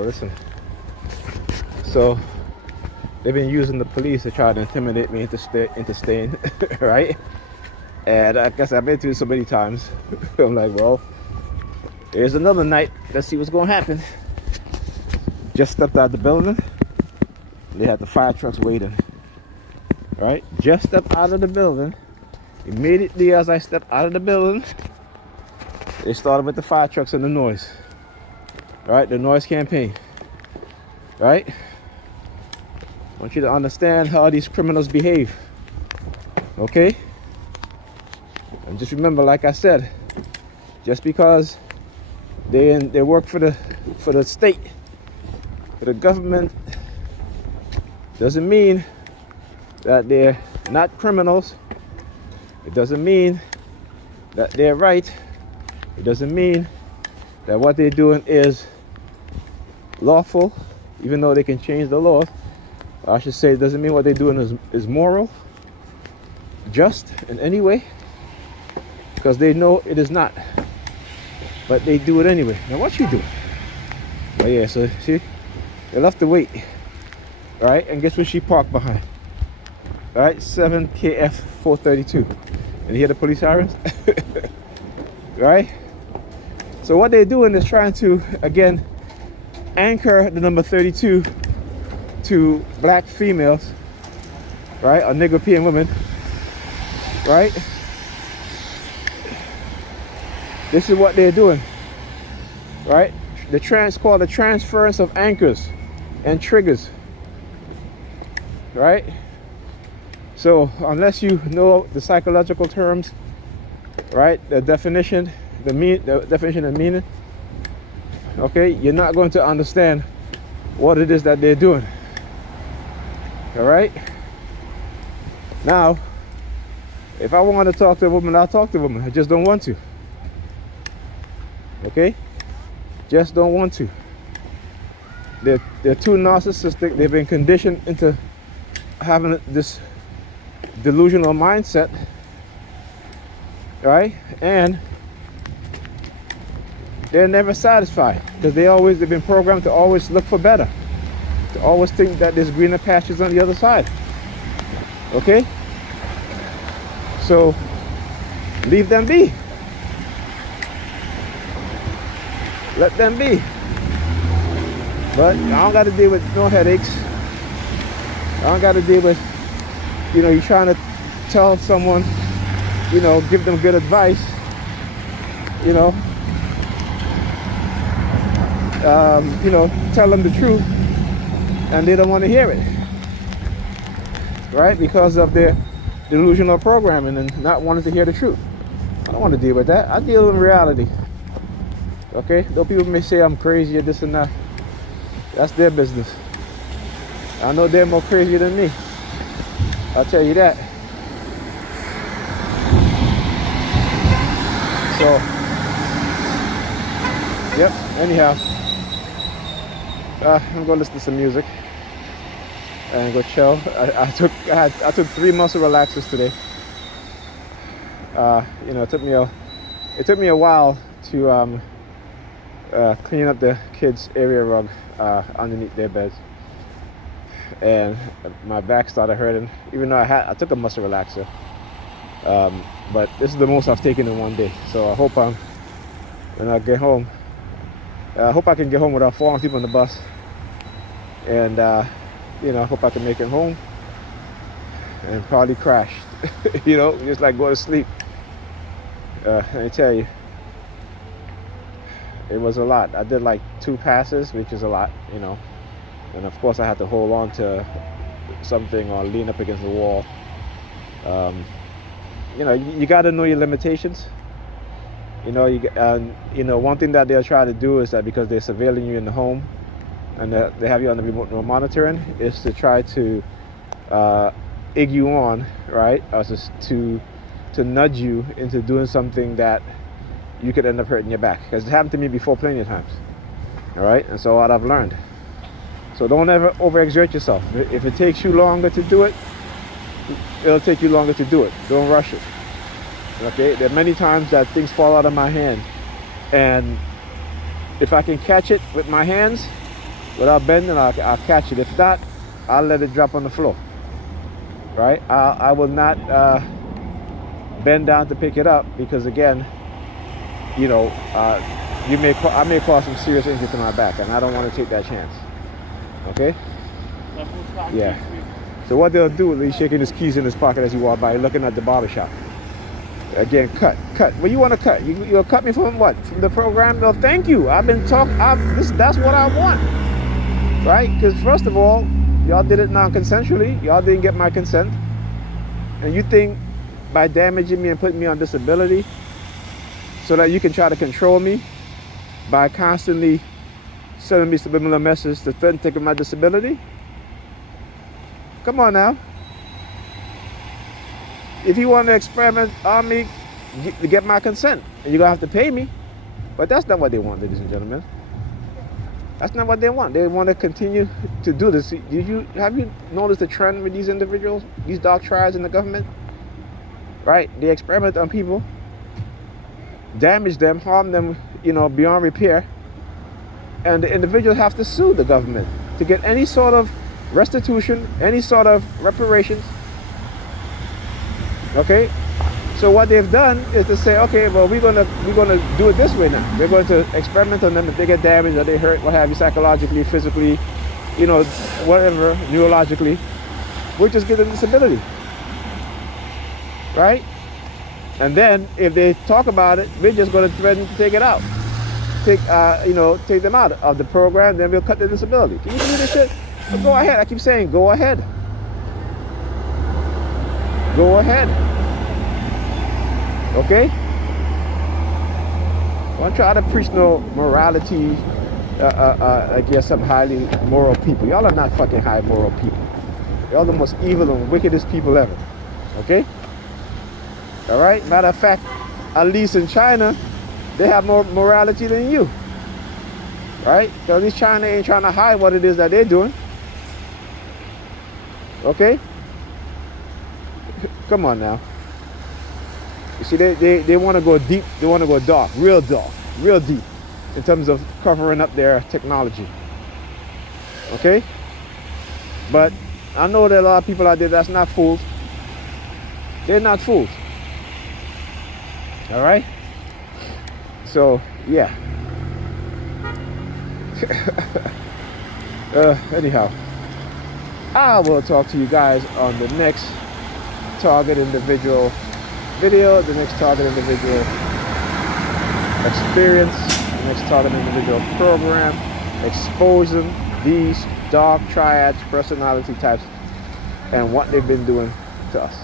Listen. So they've been using the police to try to intimidate me into staying, right? And I guess I've been through it so many times. I'm like, well, here's another night. Let's see what's gonna happen. Just stepped out the building. They had the fire trucks waiting. Right? Just stepped out of the building. Immediately as I stepped out of the building, they started with the fire trucks and the noise. Right? The noise campaign. Right? I want you to understand how these criminals behave. Okay? And just remember, like I said, just because they work for the state, for the government, doesn't mean that they're not criminals. It doesn't mean that they're right. It doesn't mean that what they're doing is lawful, even though they can change the laws. I should say it doesn't mean what they're doing is moral, just in any way, because they know it is not. But they do it anyway. Now what you do? Oh yeah, so see, they left to wait. Right, and guess what she parked behind? All right, 7KF 432. And you hear the police sirens? Right? So what they're doing is trying to, again, anchor the number 32 to black females, right, or Negropean women, right? This is what they're doing, right? Called the transference of anchors and triggers, right? So unless you know the psychological terms, right, the definition of meaning, okay, you're not going to understand what it is that they're doing. All right? Now, if I want to talk to a woman, I'll talk to a woman. I just don't want to. Okay? Just don't want to. They're too narcissistic. They've been conditioned into having this delusional mindset, right? And they're never satisfied because they've been programmed to always look for better, to always think that there's greener pastures on the other side. Okay? So leave them be. Let them be. But I don't got to deal with no headaches. I don't got to deal with, you know, you're trying to tell someone, you know, give them good advice, you know, tell them the truth, and they don't want to hear it, right? Because of their delusional programming and not wanting to hear the truth. I don't want to deal with that. I deal in reality. Okay? Though people may say I'm crazy or this and that, that's their business. I know they're more crazy than me. I'll tell you that. So, yep, anyhow, I'm gonna listen to some music and go chill. I took 3 muscle relaxers today. You know, it took me a while to clean up the kids' area rug underneath their beds, and my back started hurting. Even though I took a muscle relaxer, but this is the most I've taken in one day. So I hope when I get home, I hope I can get home without falling asleep on the bus, and you know, I hope I can make it home and probably crash. You know, just like go to sleep. Let me tell you, it was a lot. I did like 2 passes, which is a lot, you know. And of course, I had to hold on to something or lean up against the wall. You know, you got to know your limitations. You know, one thing that they'll try to do is that because they're surveilling you in the home and they have you on the remote monitoring, is to try to egg you on, right? Or just to nudge you into doing something that you could end up hurting your back. Because it happened to me before plenty of times. All right? And so what I've learned. So don't ever overexert yourself. If it takes you longer to do it, it'll take you longer to do it. Don't rush it. Okay? There are many times that things fall out of my hand. And if I can catch it with my hands, Without bending, I'll catch it. If not, I'll let it drop on the floor. Right? I will not bend down to pick it up because, again, you know, I may cause some serious injury to my back, and I don't want to take that chance. Okay? Yeah. So what they'll do, he's shaking his keys in his pocket as you walk by, looking at the barbershop. Again, cut. Well, you want to cut? You'll cut me from what? From the program? No, thank you. I've been talking. That's what I want, right? Because first of all, y'all did it non-consensually. Y'all didn't get my consent, and you think by damaging me and putting me on disability, so that you can try to control me by constantly sending me subliminal messages to threaten taking my disability? Come on now. If you want to experiment on me, get my consent, and you're going to have to pay me. But that's not what they want, ladies and gentlemen. That's not what they want. They want to continue to do this. Have you noticed the trend with these individuals, these dark tribes in the government? Right? They experiment on people, damage them, harm them, you know, beyond repair. And the individuals have to sue the government to get any sort of restitution, any sort of reparations. Okay, so what they've done is to say, okay, well, we're gonna do it this way now. We're going to experiment on them. If they get damaged or they hurt, what have you, psychologically, physically, you know, whatever, neurologically, we'll just give them disability, right? And then if they talk about it, we're just going to threaten to take it out, take them out of the program. Then we'll cut the disability. Can you believe this shit? But go ahead. I keep saying, go ahead. Go ahead. Okay? Don't try to preach no morality like you're some highly moral people. Y'all are not fucking high moral people. Y'all the most evil and wickedest people ever. Okay? Alright? Matter of fact, at least in China, they have more morality than you. Right? So at least China ain't trying to hide what it is that they're doing. Okay? Come on now. You see, they want to go deep. They want to go dark, real deep, in terms of covering up their technology. Okay? But I know there are a lot of people out there that's not fools. They're not fools. All right? So, yeah. Anyhow, I will talk to you guys on the next target individual video, the next target individual experience, the next target individual program, exposing these dark triads personality types and what they've been doing to us.